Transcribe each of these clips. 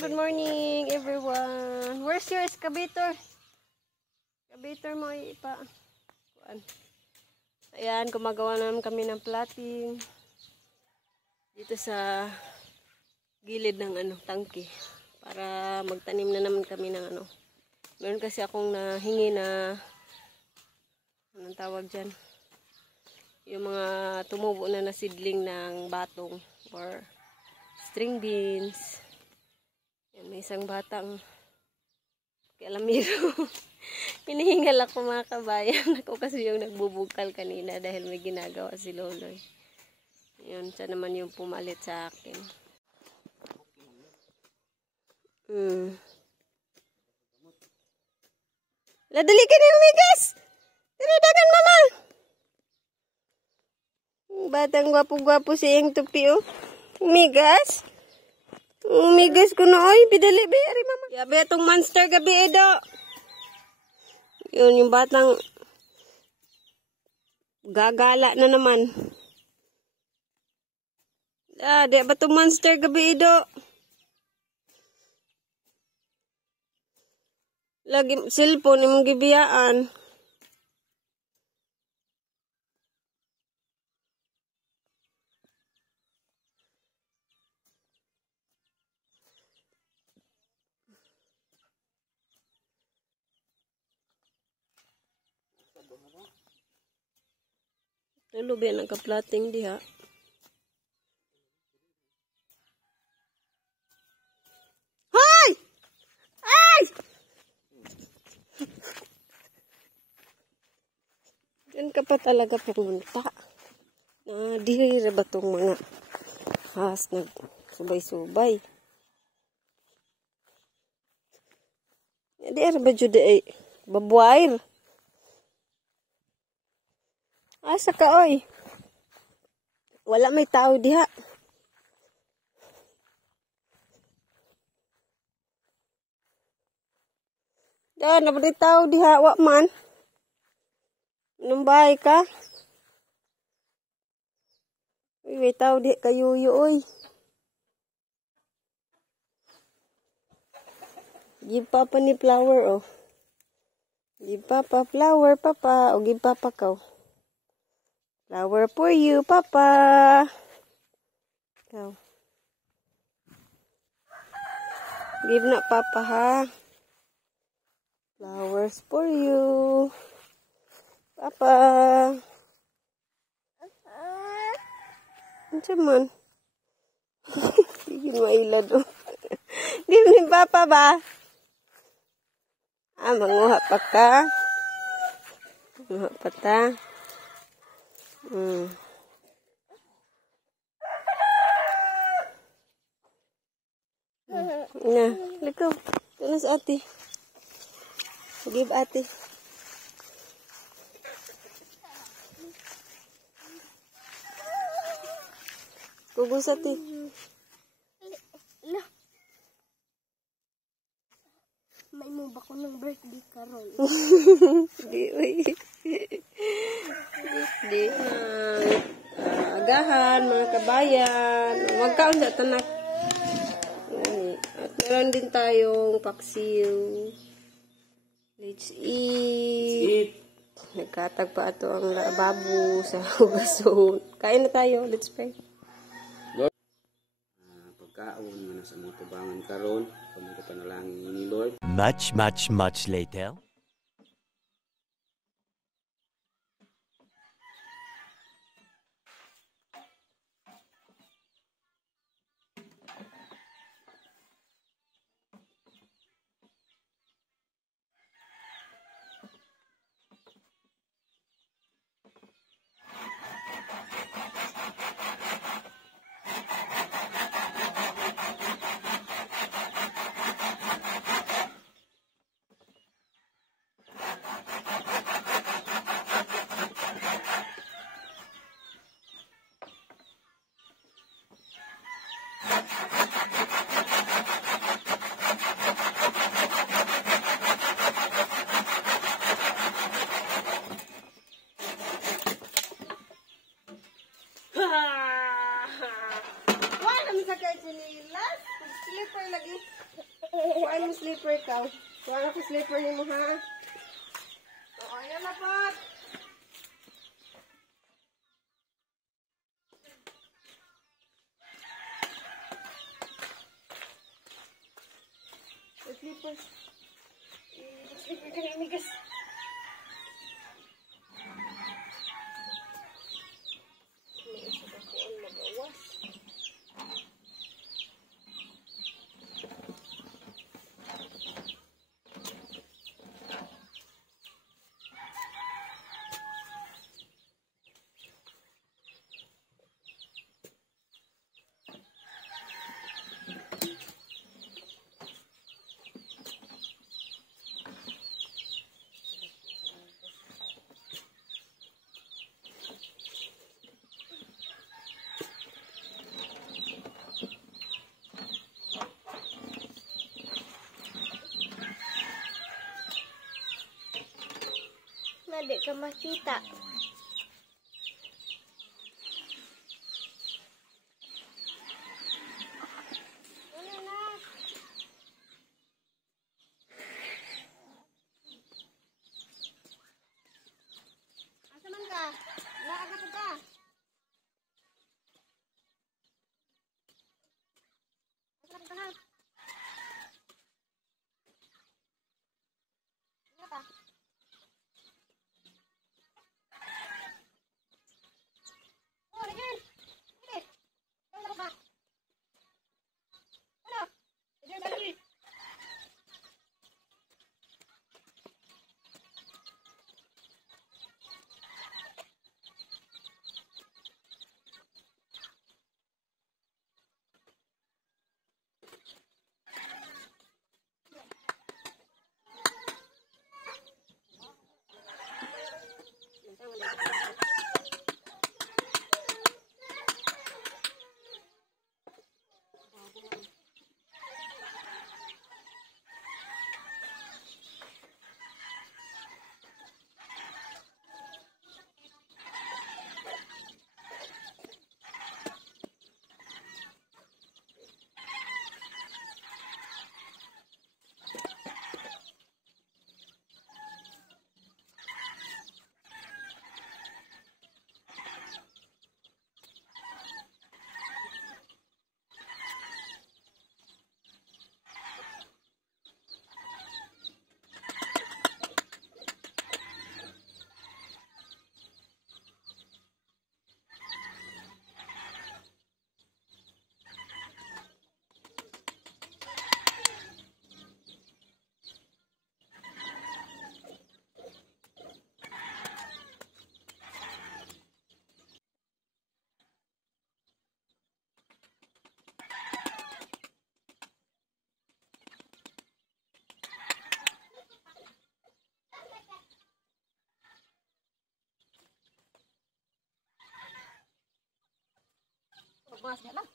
Good morning everyone. Where's your excavator? Excavator mo ipa. Ayan, gumagawa naman kami ng plating dito sa gilid ng tangke para magtanim na naman kami ng Meron kasi akong nahingi na anong tawag diyan? Yung mga tumubo na seedling ng batong or string beans. Yan, may isang batang alamiro. Hinihingal ako mga kabayan. Ako kasi yung nagbubukal kanina dahil may ginagawa si Loloy. Yun, siya naman yung pumalit sa akin. Ladali ka na yung migas! Tinadagan mama! Batang gwapo-gwapo siyang tupi oh. Migas? Migas ko na oy, bidali beri mama. Yabe itong monster gabi edo. Yun yung batang gagala na naman. Di ba itong monster gabi edo? Lagi cellphone imong gibiyaan. Lubi nagka-plating diha. Hoy! Ay! Diyan ka pa talaga pumunta. Diri ba tong mga has nagsubay-subay? Di ba jud ay babuair? Asa ka oy? Wala may tao diha. Na ba tao diha wa man? Numbay ka? Uy, may tao di kayuyo oy. Give papa ni flower oh. Give papa flower papa o give papa ka. Flower for you, Papa. Go. Give na, Papa, ha? Flowers for you. Papa. Ano man? Hindi mailad, oh. Give ni Papa ba? Manguha pa ka? Manguha pa ta? Na, likaw. Ito na sa ate. Give ate. Kubos ate. May mo ba ko ng birthday karon? Di, uy. Di agahan, mga kabayan. Magkaon sa tanak. At meron din tayong paksiw. Let's eat. Nagkatag pa ito ang babu sa hugason. Kain na tayo. Let's pray. Lord, pagkaon mo na sa mga tubangan karon, kamuto panalangin ni Lord. Much later. slipper lagi. Kuhaan mo slipper ka. Kuhaan ako slipper ni mo ha. O, ayan na po. Slipper. Slipper ka na imigas. Di ka makita. Ano na? Asa man ka? Laaga po ka. Asa man ka ha? Ano ka? Bukas na lang.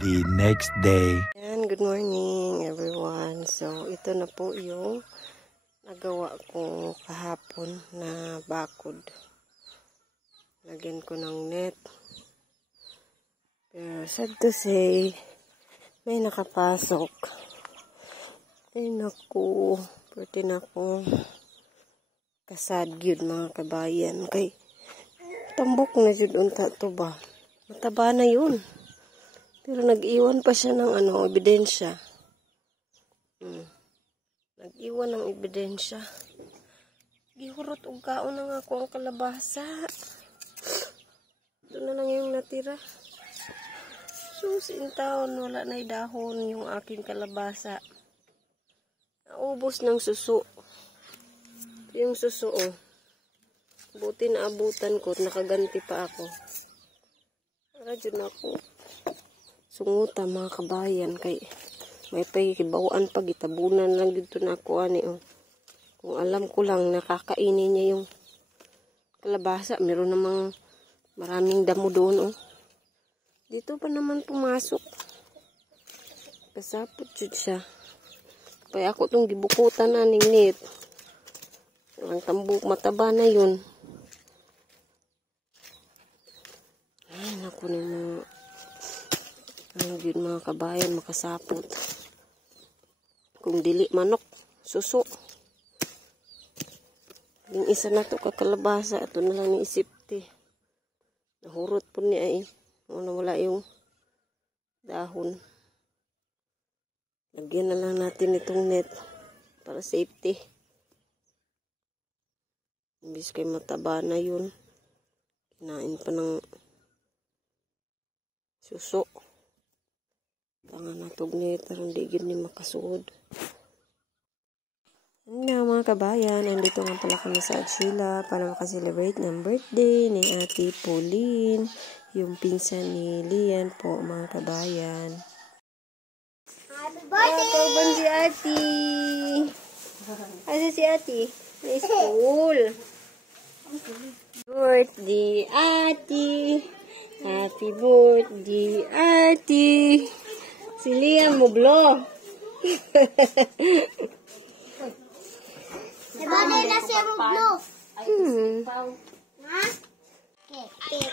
The next day. Ayan, good morning everyone. So, ito na po yung nagawa ko kahapon na bakod. Lagyan ko ng net. Pero sad to say, may nakapasok. Ay naku, pwede na ako kasad yun mga kabayan. Kay tambok na yun unta to ba? Mataba na yun. Pero nag-iwan pa siya ng ebidensya. Nag-iwan ng ebidensya. Gihurot og kaon na nga ako ang kalabasa. Doon na lang yung natira. Sus, in taon, wala na dahon yung aking kalabasa. Naubos ng suso. Yung suso, oh. Buti na abutan ko, nakaganti pa ako. Para dyan ako. Sunguta mga kabayan kay May pagkibawaan pa, gitabunan lang dito na ako, ani, oh. Kung alam ko lang, nakakainin niya yung kalabasa. Meron namang maraming damo doon, oh. Dito pa naman pumasok. Kasapot jud siya. Kaya ako itong gibukutan na ningnit. Ang tambuk mataba na yun. Ay, naku na mga kabayan, makasapot. Kung dili manok, suso. Yung isa na to kakalabasa, ito na lang niisip ti. Nahurot po niya eh. Wala yung dahon. Lagyan na lang natin itong net para safety. Imbis kay mataba na yun. Kinain pa ng suso. Tangan natog net, aron di yun ni makasuod. Nga mga kabayan, nandito nga pala kami sa Achila para makaselebrate ng birthday ni Ate Pauline, yung pinsan ni Lian po mga kabayan. Happy birthday! Si Ate! Asa si Ate? May school. Birthday Ate! Happy birthday Ate! Si Lian mo blow. Nabagay na si Rublo. Ha? Okay.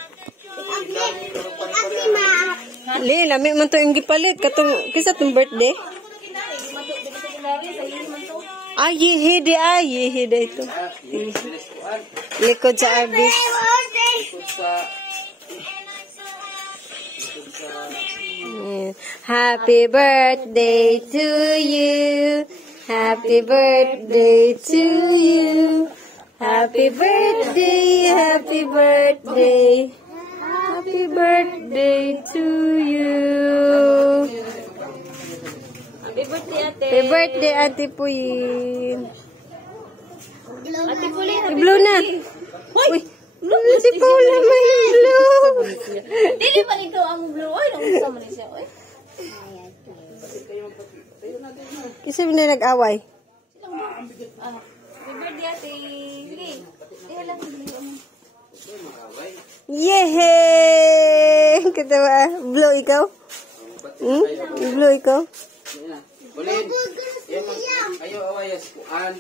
Ate ma. Li, lami man to yung gipalit. Kisa tong birthday? Yehide ito. Likod sa Arbis. Happy birthday to you. Happy birthday to you. Happy birthday, happy birthday. Happy birthday to you. Happy birthday, Ate. Happy birthday, Ate Puyin. Ate Puli. I-blow na. Uy, si Paula may blow. Dili pa ito ang blue. Ay, naunsa mo na siya. Oy. Kasi na nag-away. Happy birthday, Ate. Sige. Diha lang bili. Yehey! Katawa. Blow ikaw? Blow ikaw? Pauline, ayaw awayas kuan.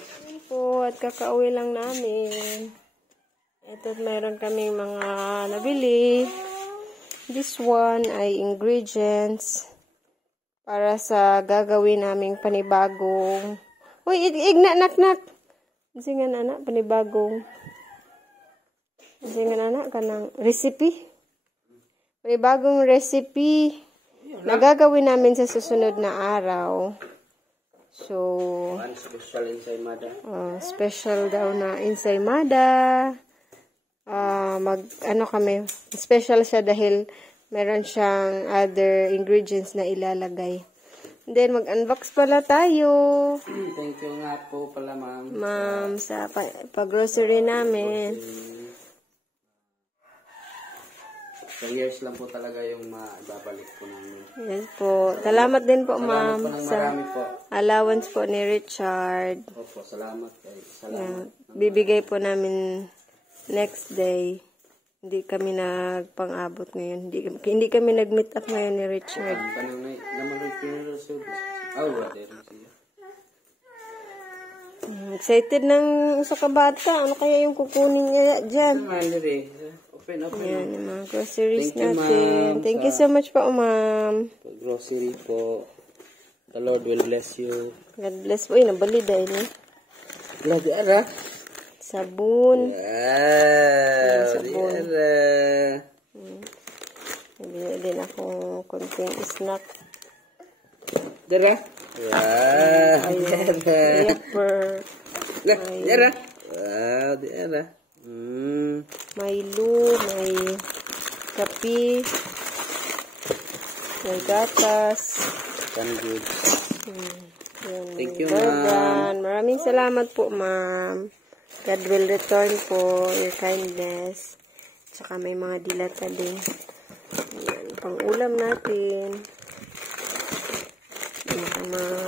Po, at kakauwi lang namin. Ito, meron kaming mga nabili. This one ay ingredients para sa gagawin naming panibagong. Uy, igna, nak. Singan anak, panibagong. Singan anak, kanang recipe. Panibagong recipe na gagawin namin sa susunod na araw. So, Kuan special ensaymada. special daw na ensaymada. Special siya dahil meron siyang other ingredients na ilalagay. And then, mag-unbox pala tayo. Thank you nga po pala, ma'am. Ma'am, sa pag-grocery namin. So, years lang po talaga yung maibabalik po namin. Yan po. Salamat din po, ma'am, Salamat po ng sa marami po. allowance po ni Richard. Opo, salamat. Yan. Bibigay po namin next day. Hindi kami nagpang-abot ngayon. Hindi kami nag-meet up ngayon ni Richard. Kanang naman rin funeral service. Wala din siya. Excited ng sa kabata. Ano kaya yung kukunin niya dyan? Open. Yan, yung mga groceries Thank you, natin. ma'am, Thank you so much po, ma'am. Grocery po. The Lord will bless you. God bless po. Uy, nabali dahil eh. Lagi ara. Sabon. Sabon. Nabili din akong konting snack. Dara. Pepper. Dara. Dara. Milo, may kape, may gatas. Good. Thank you, ma'am. Maraming salamat po, ma'am. God will return po your kindness. Tsaka may mga dilata din. Ayan, pang ulam natin. Ayan, mga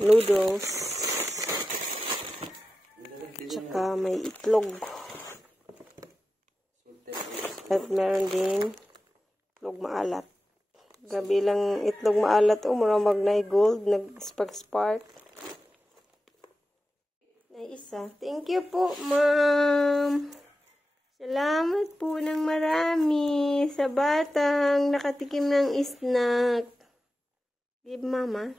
noodles. Tsaka may itlog. At meron din itlog maalat. Gabi lang itlog maalat. Mura mag-nay gold. Nag-spark-spark. Na isa. Thank you po, ma'am. Salamat po ng marami sa batang nakatikim ng snack. Give mama.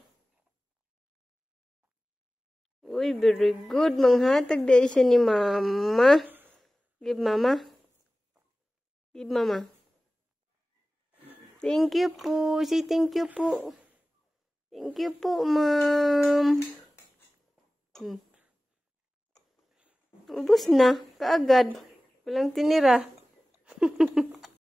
Uy, very good. Manghatag dahil siya ni mama. Give mama. Give mama. Thank you po. Say thank you po. Thank you po, ma'am. Ubus na. Kaagad. Walang tinira.